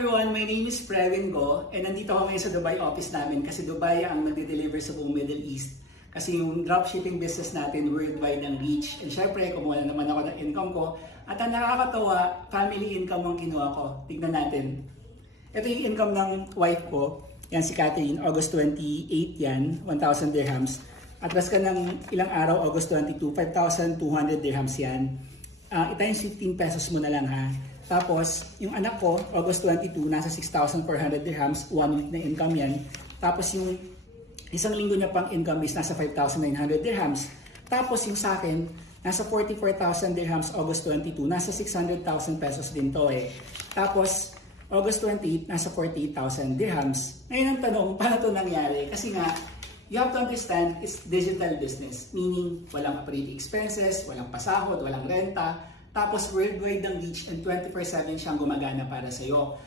everyone, my name is Previn Go and nandito ako ngayon sa Dubai office namin kasi Dubai ang nagde-deliver sa buong Middle East. Kasi yung dropshipping business natin worldwide ang reach. And syempre, kumuha na naman ako ng income ko. At ang nakakatawa, family income ang kinuha ko. Tignan natin. Ito yung income ng wife ko. Yan si Catherine, August 28 yan, 1,000 dirhams. At ras ka ng ilang araw, August 22, 5,200 dirhams yan. Itimes 15 pesos mo na lang ha. Tapos, yung anak ko, August 22, nasa 6,400 dirhams, 1 week na income yan. Tapos yung isang linggo niya pang income is nasa 5,900 dirhams. Tapos yung sa akin, nasa 44,000 dirhams, August 22, nasa 600,000 pesos din to eh. Tapos, August 28, nasa 48,000 dirhams. Ngayon ang tanong, paano to nangyari? Kasi nga, you have to understand, it's digital business. Meaning, walang operating expenses, walang pasahod, walang renta. Tapos worldwide ang reach and 24/7 siyang gumagana para sa'yo.